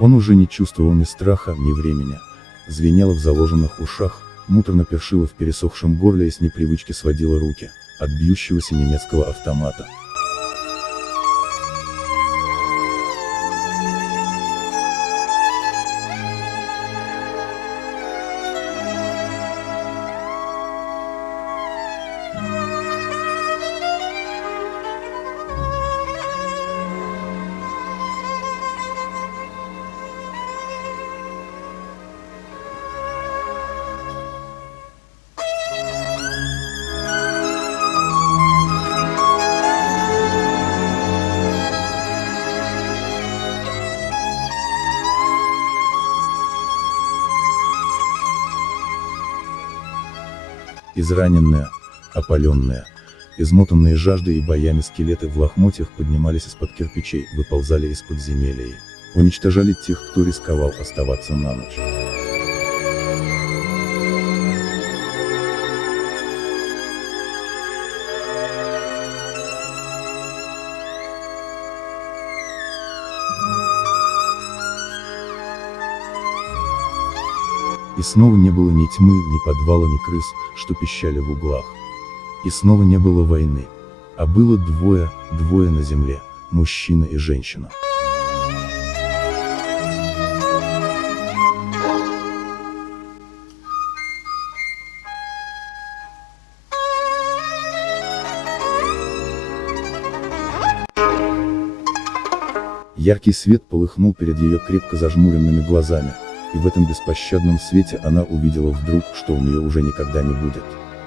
Он уже не чувствовал ни страха, ни времени. Звенело в заложенных ушах, муторно першило в пересохшем горле и с непривычки сводило руки от бьющегося немецкого автомата. Израненные, опаленные, измотанные жаждой и боями скелеты в лохмотьях поднимались из-под кирпичей, выползали из подземелья и уничтожали тех, кто рисковал оставаться на ночь. И снова не было ни тьмы, ни подвала, ни крыс, что пищали в углах. И снова не было войны. А было двое на земле, мужчина и женщина. Яркий свет полыхнул перед ее крепко зажмуренными глазами. И в этом беспощадном свете она увидела вдруг, что у нее уже никогда не будет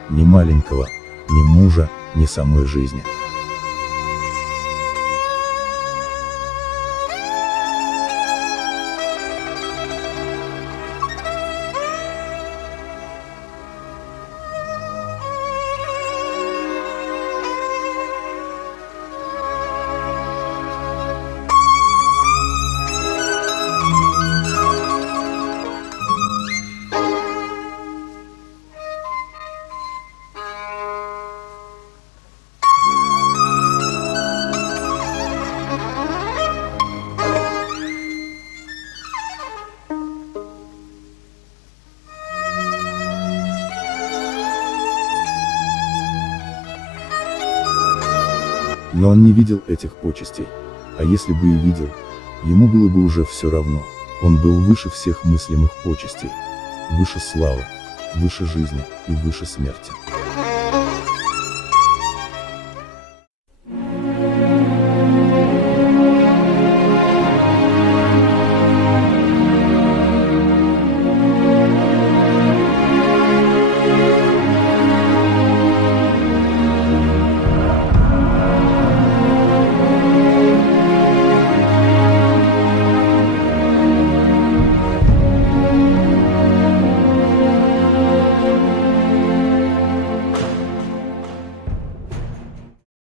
ни маленького, ни мужа, ни самой жизни. Но он не видел этих почестей. А если бы и видел, ему было бы уже все равно. Он был выше всех мыслимых почестей. Выше славы, выше жизни и выше смерти.